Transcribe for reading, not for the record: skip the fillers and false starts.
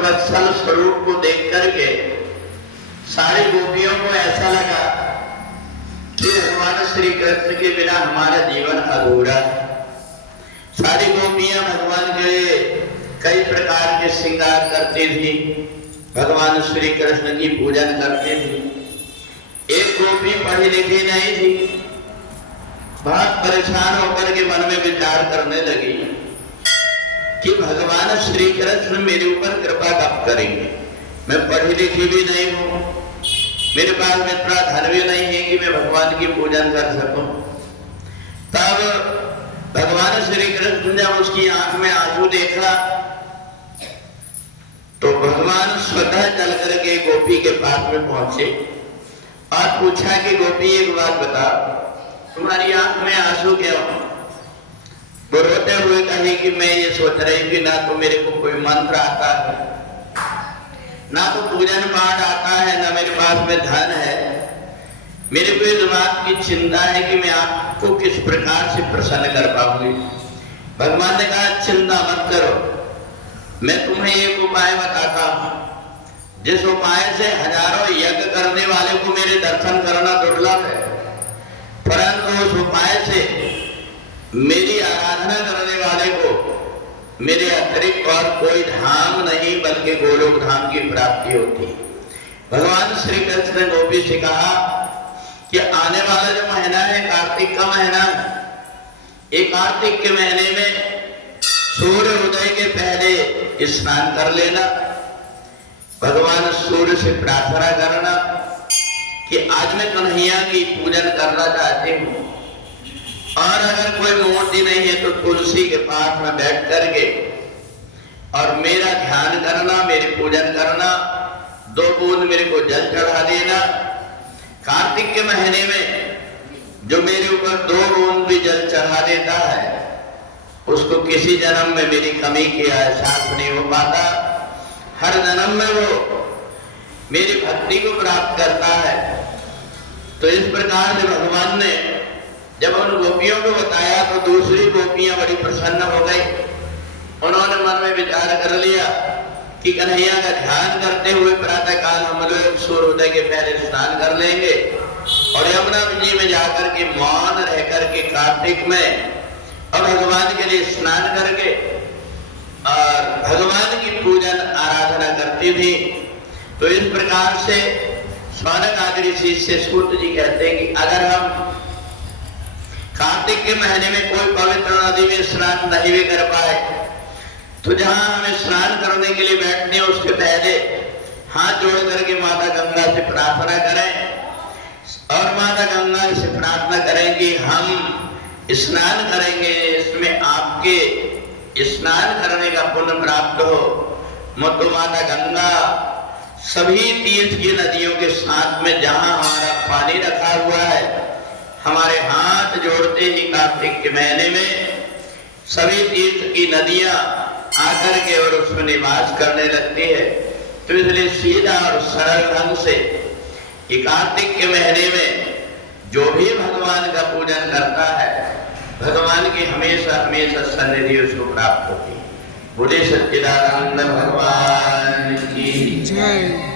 भक्तवत्सल स्वरूप को देख करके सारी गोपियों को ऐसा लगा कि भगवान श्री कृष्ण के बिना हमारा जीवन अधूरा है। सारी गोपियां भगवान के कई प्रकार के श्रृंगार करती थी, भगवान श्री कृष्ण की पूजन करती थी। एक गोपी पढ़ी लिखी नहीं थी, बहुत परेशान होकर के मन में विचार करने लगी कि भगवान श्री कृष्ण मेरे ऊपर कृपा कब करेंगे। मैं पढ़ी लिखी भी नहीं हूं, मेरे पास में इतना धन भी नहीं है कि मैं भगवान की पूजन कर सकूं। तब भगवान श्री कृष्ण ने उसकी आंख में आंसू देखा तो भगवान स्वतः चल करके गोपी के पास में पहुंचे और पूछा कि गोपी एक बात बता, तुम्हारी आंख में आंसू क्यों? वो रोते हुए कही कि मैं ये सोच रही कि ना तो मेरे को कोई मंत्र आता है, ना तो पूजन पाठ आता है, ना मेरे पास में धन है। मेरे को इस बात की चिंता है कि मैं आपको किस प्रकार से प्रसन्न कर पाऊंगी। भगवान ने कहा चिंता मत करो, मैं तुम्हें एक उपाय बताता हूं, जिस उपाय से हजारों यज्ञ करने वाले को मेरे दर्शन करना दुर्लभ है, परंतु उस उपाय से मेरी आराधना करने वाले को मेरे अतिरिक्त और कोई धाम नहीं बल्कि गोलोक धाम की प्राप्ति होती है। भगवान श्री कृष्ण ने गोपी से कहा कि आने वाला जो महीना है कार्तिक का महीना है, एक कार्तिक के महीने में सूर्य उदय के पहले स्नान कर लेना, भगवान सूर्य से प्रार्थना करना कि आज मैं कन्हैया की पूजन करना चाहती हूँ, और अगर कोई मूर्ति नहीं है तो तुलसी के पास में बैठ करके और मेरा ध्यान करना, मेरी पूजन करना, 2 बूंद मेरे को जल चढ़ा देना। कार्तिक के महीने में जो मेरे ऊपर 2 बूंद भी जल चढ़ा देता है उसको किसी जन्म में मेरी कमी की एहसास नहीं हो पाता, हर जन्म में वो मेरी भक्ति को प्राप्त करता है। तो इस प्रकार से भगवान ने जब उन गोपियों को बताया तो दूसरी गोपियां बड़ी प्रसन्न हो गई। उन्होंने मन में विचार कर लिया कि कन्हैया का ध्यान करते हुए प्रातः काल हम लोग सूर्योदय के पहले स्नान कर लेंगे और यमुना जी में जाकर के मौन रह करके कार्तिक में और भगवान के लिए स्नान करके और भगवान की पूजन आराधना करती थी। तो इस प्रकार से सौनक आदि ऋषि से सूत जी कहते हैं कि अगर हम कार्तिक के महीने में कोई पवित्र नदी में स्नान नहीं भी कर पाए तो जहां हमें स्नान करने के लिए बैठने हैं उसके पहले हाथ जोड़ करके माता गंगा से प्रार्थना करें और माता गंगा से प्रार्थना करें कि हम स्नान करेंगे, इसमें आपके स्नान करने का पुण्य प्राप्त हो। तो माता गंगा सभी तीर्थ की नदियों के साथ में जहां हमारा पानी रखा हुआ है, हमारे हाथ जोड़ते ही कार्तिक के महीने में सभी तीर्थ की नदियां आकर के और उसमें निवास करने लगती है। तो इसलिए सीधा और सरल ढंग से कि कार्तिक के महीने में जो भी भगवान का पूजन करता है भगवान की हमेशा हमेशा सन्निधि उसको प्राप्त होती है। बोले सच्चिदानंद भगवान की जय।